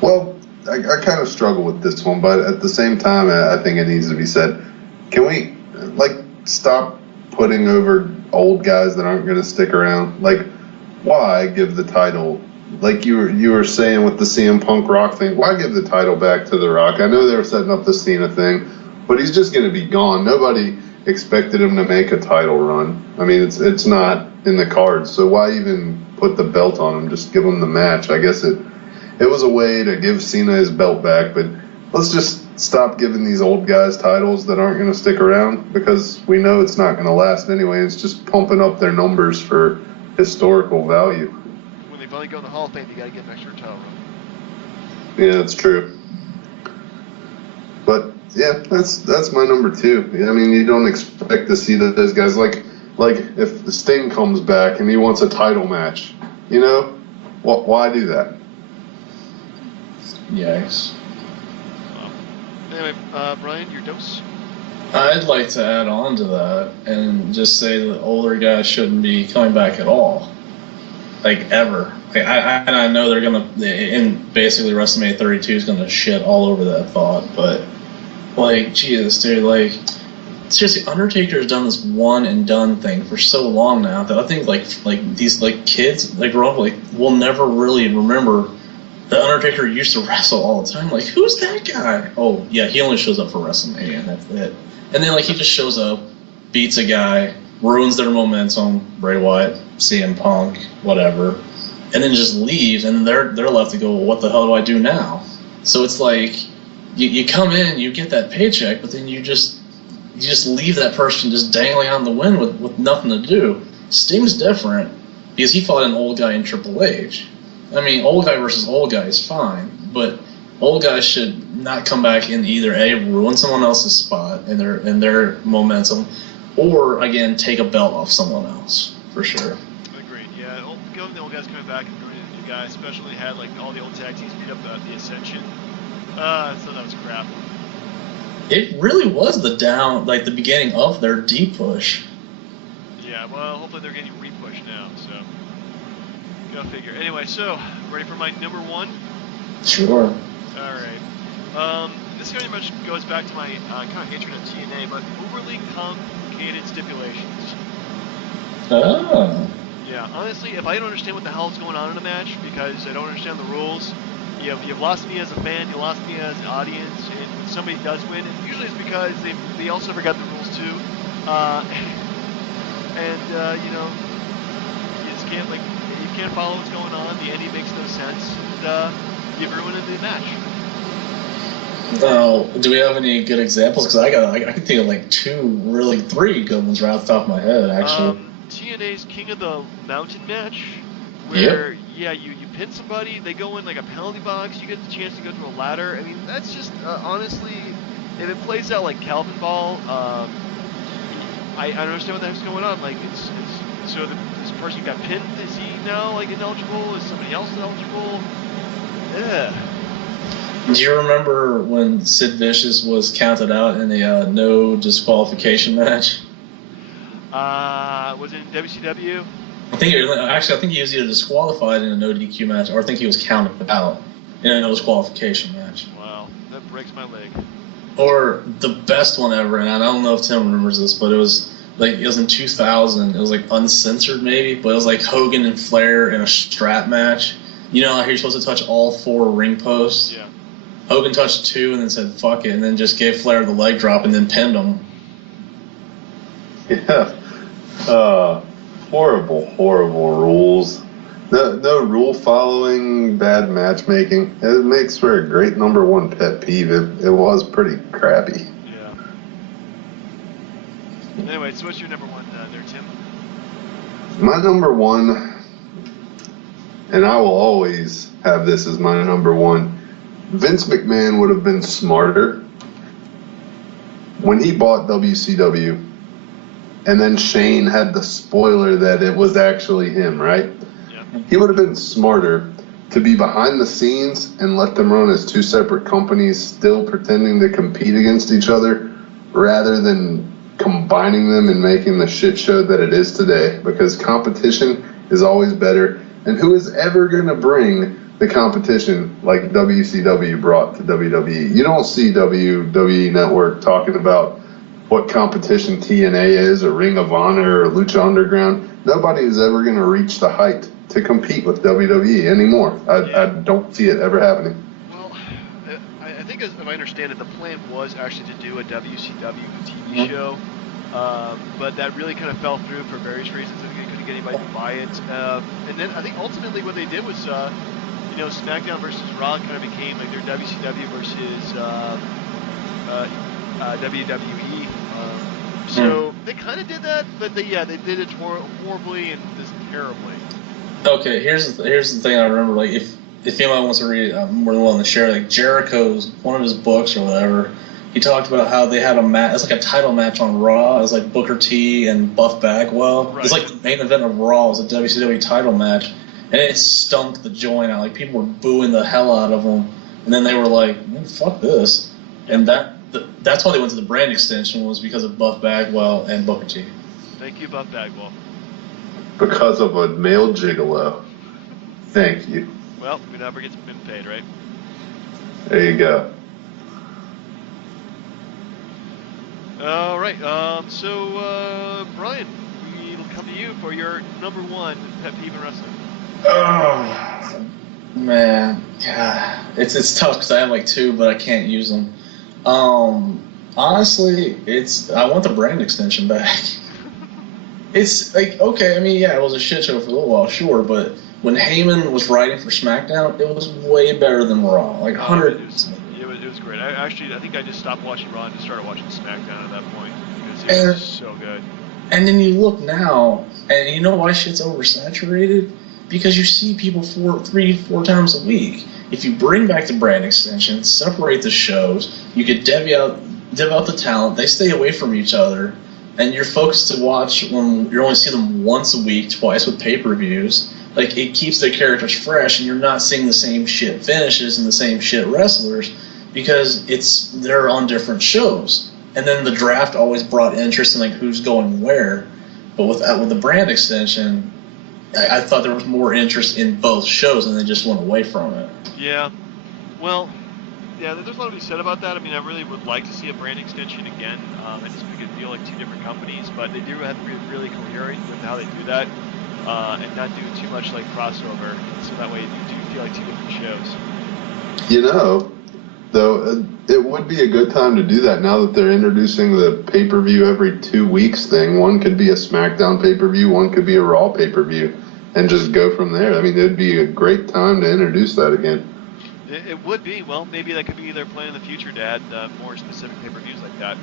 Well, I kind of struggle with this one, but at the same time, I think it needs to be said. Can we, like, stop putting over old guys that aren't going to stick around? Like, why give the title, like you were saying with the CM Punk Rock thing, why give the title back to The Rock? I know they were setting up the Cena thing, but he's just going to be gone. Nobody expected him to make a title run. I mean, it's not in the cards, so why even put the belt on him? Just give him the match. I guess it was a way to give Cena his belt back, but let's just stop giving these old guys titles that aren't going to stick around because we know it's not going to last anyway. It's just pumping up their numbers for historical value. When they finally go in the Hall of Fame, you got to get an extra hotel room. Yeah, that's true. But yeah, that's my number 2. I mean, you don't expect to see those guys like if the Sting comes back and he wants a title match, you know, why do that? Yikes. Anyway, Brian, your dose. I'd like to add on to that and just say that older guys shouldn't be coming back at all, like ever. Like, I know they're gonna, and basically WrestleMania 32 is gonna shit all over that thought, but like, Jesus, dude, like, seriously, Undertaker's done this one and done thing for so long now that I think like these like kids like grow up like will never really remember the Undertaker used to wrestle all the time. Like, who's that guy? Oh yeah, he only shows up for WrestleMania and that's it. And then like he just shows up, beats a guy, ruins their momentum, Bray Wyatt, CM Punk, whatever, and then just leaves, and they're left to go, well, what the hell do I do now? So it's like you come in, you get that paycheck, but then you just leave that person just dangling on the wind with nothing to do. Sting's different because he fought an old guy in Triple H. I mean, old guy versus old guy is fine, but old guys should not come back and either ruin someone else's spot in their momentum, or again take a belt off someone else for sure. Agreed. Yeah, the old guys coming back and ruining the new guys, especially when they had like all the old tag teams beat up the Ascension. So that was crap. It really was the beginning of their deep push. Yeah, well, hopefully they're getting re-pushed now, so go figure. Anyway, so ready for my number 1? Sure. All right. This pretty much goes back to my kind of hatred of TNA, but overly complicated stipulations. Oh. Yeah, honestly, if I don't understand what the hell is going on in a match because I don't understand the rules, you've lost me as a fan, you lost me as an audience, and when somebody does win, and usually it's because they also forgot the rules too, you know, you just can't you can't follow what's going on. The ending makes no sense, and you've ruined the match. Now, do we have any good examples? Because I can think of like 3 good ones right off the top of my head, actually. TNA's King of the Mountain match, where you pin somebody, they go in like a penalty box, you get the chance to go through a ladder. I mean, that's just honestly, if it plays out like Calvin Ball, I don't understand what the heck's going on. Like it's so this person got pinned, is he now like ineligible? Is somebody else ineligible? Yeah. Do you remember when Sid Vicious was counted out in a no disqualification match? Was it in WCW? I think he was either disqualified in a no DQ match, or I think he was counted out in a no disqualification match. Wow, that breaks my leg. Or the best one ever, and I don't know if Tim remembers this, but it was in 2000. It was like uncensored maybe, but it was like Hogan and Flair in a strap match. You know how you're supposed to touch all 4 ring posts? Yeah. Hogan touched 2 and then said fuck it, and then just gave Flair the leg drop and then pinned him. Yeah. Horrible rules. No rule following, bad matchmaking. It makes for a great number 1 pet peeve. It was pretty crappy. Yeah. Anyway, so what's your number 1 there, Tim? My number 1, and I will always have this as my number 1, Vince McMahon would have been smarter when he bought WCW, and then Shane had the spoiler that it was actually him, right? Yeah. He would have been smarter to be behind the scenes and let them run as 2 separate companies still pretending to compete against each other rather than combining them and making the shit show that it is today, because competition is always better. And who is ever going to bring the competition like WCW brought to WWE? You don't see WWE Network talking about what competition TNA is or Ring of Honor or Lucha Underground. Nobody is ever going to reach the height to compete with WWE anymore. I don't see it ever happening. Well, I think if I understand it, the plan was actually to do a WCW TV show, but that really kind of fell through for various reasons. I think they couldn't get anybody to buy it. And then I think ultimately what they did was, SmackDown versus Raw kind of became like their WCW versus WWE. So They kind of did that, but they did it horribly and just terribly. Okay, here's the thing I remember. Like, if anyone wants to read it, I'm more than willing to share. Like, Jericho's one of his books or whatever. He talked about how they had a match. It's like a title match on Raw. It was like Booker T and Buff Bagwell. Right. It was like the main event of Raw. It was a WCW title match, and it stunk the joint out. Like, people were booing the hell out of them, and then they were like, "Fuck this," and that's why they went to the brand extension, was because of Buff Bagwell and Booker T. Thank you, Buff Bagwell. Because of a male gigolo. Thank you. Well, we never get been paid, right? There you go. All right. So, Brian, we'll come to you for your number one pet peeve in wrestling. Oh, man. God. It's tough because I have like two, but I can't use them. Honestly, I want the brand extension back. It's like, okay, I mean, yeah, it was a shit show for a little while, sure, but when Heyman was writing for SmackDown, it was way better than Raw. Like, 100%. It was great. I think I just stopped watching Raw and just started watching SmackDown at that point because it was so good. And then you look now, and you know why shit's oversaturated? Because you see people 3-4 times a week. If you bring back the brand extension, separate the shows, you could div out the talent, they stay away from each other, and you're focused to watch when you only see them once a week, twice with pay-per-views. Like, it keeps their characters fresh, and you're not seeing the same shit finishes and the same shit wrestlers because they're on different shows. And then the draft always brought interest in like who's going where. But with the brand extension, I thought there was more interest in both shows, and they just went away from it. Yeah. Well, yeah, there's a lot to be said about that. I mean, I really would like to see a brand extension again. I just think it'd feel like two different companies, but they do have to be really coherent with how they do that, and not do too much like crossover, so that way you do feel like two different shows. You know, though, it would be a good time to do that now that they're introducing the pay-per-view every 2 weeks thing. One could be a SmackDown pay-per-view, one could be a Raw pay-per-view, and just go from there. I mean, it would be a great time to introduce that again. It would be. Well, maybe that could be their plan in the future to add more specific pay-per-views like that.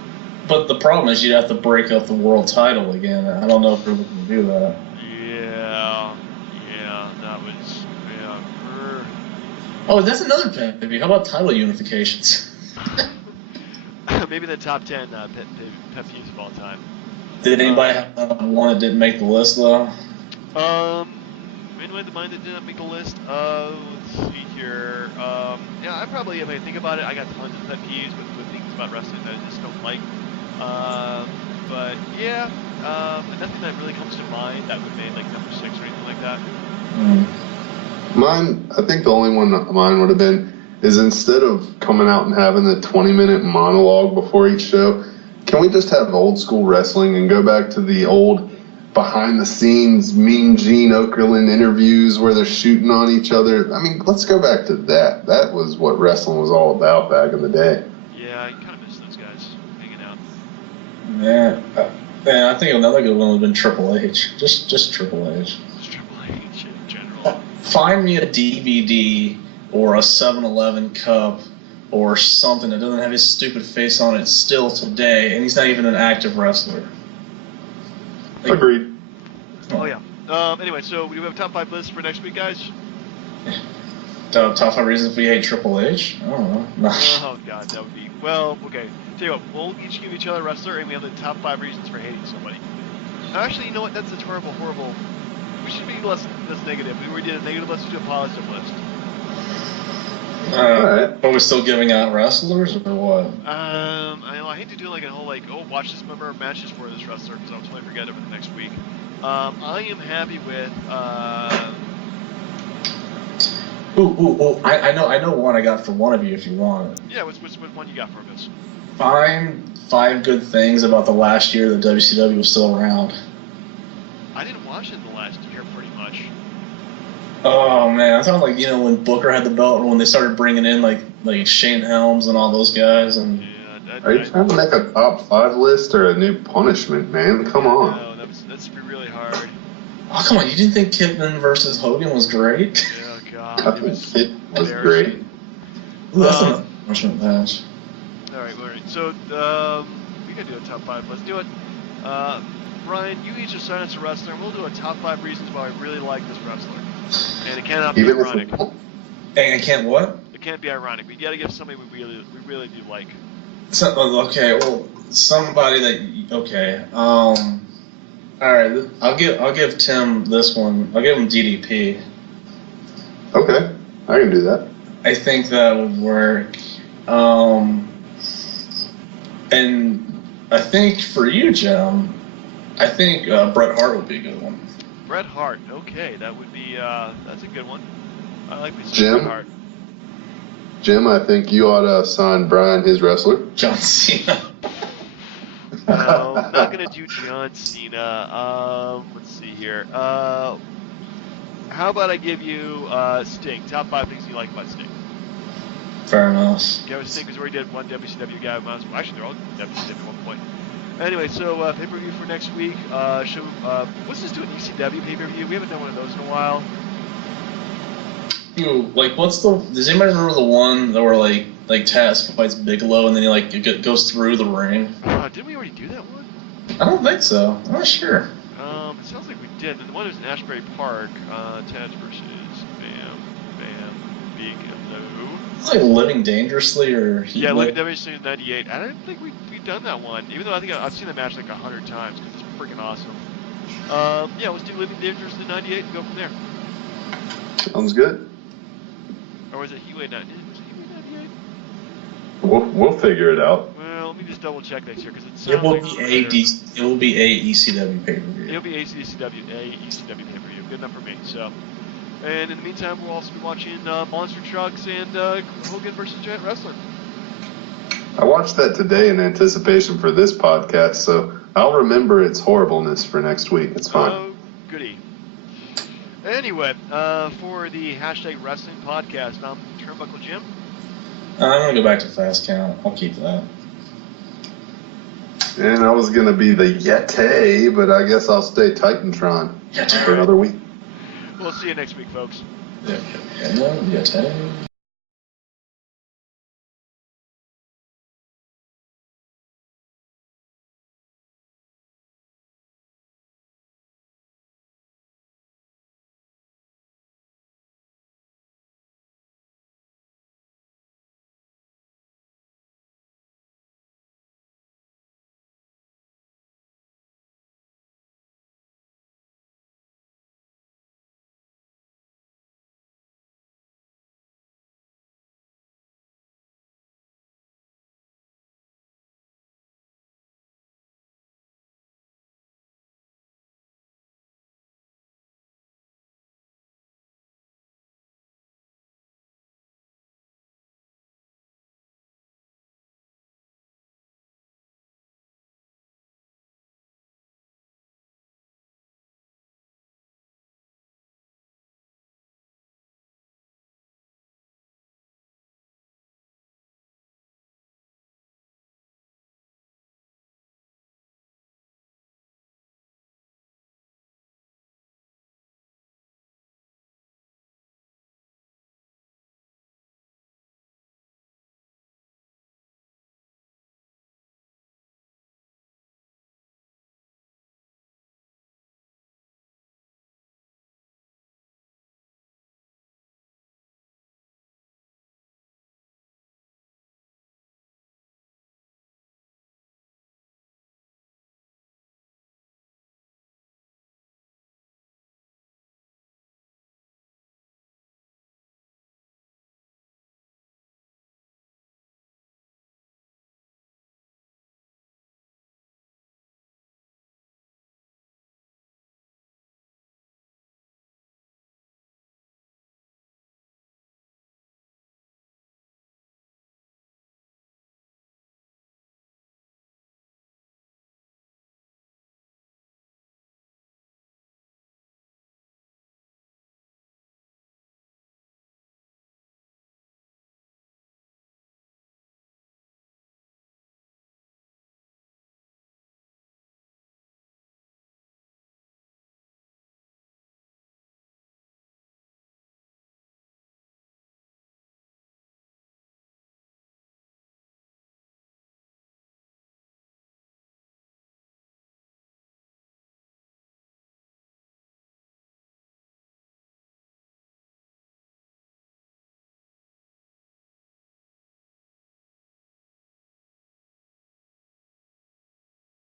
But the problem is you'd have to break up the world title again. I don't know if they're looking to do that. Yeah, that was, Oh, that's another pet peeve. How about title unifications? Maybe the top 10 pet peeves of all time. Did anybody have one that didn't make the list, though? Anyone mind that didn't make the list? Let's see here. I probably, if I think about it, I got tons of pet peeves with things about wrestling that I just don't like. But yeah, nothing that really comes to mind that would make like number 6 or anything like that. Mine, I think the only one mine would have been is instead of coming out and having the 20-minute monologue before each show, can we just have old school wrestling and go back to the old behind-the-scenes Mean Gene Okerlund interviews where they're shooting on each other? I mean, let's go back to that. That was what wrestling was all about back in the day. Yeah, I kind of miss those guys hanging out. Yeah, I think another good one would have been Triple H. Just Triple H. Just Triple H in general. Find me a DVD or a 7-Eleven cup or something that doesn't have his stupid face on it still today, and he's not even an active wrestler. Like, Agreed. Oh, yeah. Anyway, so we do have a top 5 list for next week, guys. Top 5 reasons we hate Triple H? I don't know. Oh, God, that would be... Well, okay. Tell you what, we'll each give each other a wrestler, and we have the top 5 reasons for hating somebody. Actually, you know what? That's a terrible, horrible... We should be less negative. We did a negative list, let's do a positive list. Alright. Are we still giving out wrestlers, or what? I hate to do like a whole watch this member of matches for this wrestler because I'll totally forget it for the next week. I am happy with. I know one I got for one of you if you want it. Yeah, which one you got for us? Find 5 good things about the last year that WCW was still around. I didn't watch it in the last year, pretty much. Oh man, I'm talking like when Booker had the belt and when they started bringing in like Shane Helms and all those guys and. Yeah, Are you trying to make a top 5 list or a new punishment, man? Come on. No, that's be really hard. Oh come on, you didn't think Kidman versus Hogan was great? Oh God, I think it was great. Ooh, that's a punishment match. All right. So we gotta do a top 5. Let's do it. Brian, you each assign us a wrestler, and we'll do a top 5 reasons why I really like this wrestler. And it cannot be Even ironic. Hey, I can't what? It can't be ironic. We got to give somebody we really do like. So, okay, well, somebody that okay. All right, I'll give Tim this one. I'll give him DDP. Okay, I can do that. I think that would work. And I think for you, Jim, I think Bret Hart would be a good one. Bret Hart. Okay, that would be that's a good one. I like this Jim? Bret Hart. Jim, I think you ought to assign Brian his wrestler. John Cena. No, I'm not gonna do John Cena. Let's see here. How about I give you Sting? Top 5 things you like about Sting. Fair enough. Yeah, Sting because we already did one WCW guy. Actually, they're all WCW at one point. Anyway, so pay-per-view for next week. Let's just do an ECW pay-per-view. We haven't done one of those in a while. Ooh, like does anybody remember the one that where like Taz fights Bigelow and then he like goes through the ring? Didn't we already do that one? I don't think so. I'm not sure. It sounds like we did. The one was in Ashbury Park. Taz versus Bam Bigelow. It's like Living Dangerously or Yeah, Living Dangerously in '98. I don't think we've done that one. Even though I think I've seen the match like 100 times because it's freaking awesome. Yeah, let's do Living Dangerously in '98 and go from there. Sounds good. Or was it Huey 98? Was it Huey 98? We'll figure it out. Well, let me just double check next year because it It will like be a ECW pay-per-view. It'll be a ECW pay-per-view. Good enough for me. So, and in the meantime, we'll also be watching Monster Trucks and Hogan versus Giant Wrestler. I watched that today in anticipation for this podcast, so I'll remember its horribleness for next week. It's fine. Oh, goody. Anyway, for the hashtag Wrestling Podcast, I'm Turnbuckle Jim. I'm gonna go back to Fast Count. I'll keep that. And I was gonna be the Yeti, but I guess I'll stay Titantron for another week. We'll see you next week, folks. Yeah.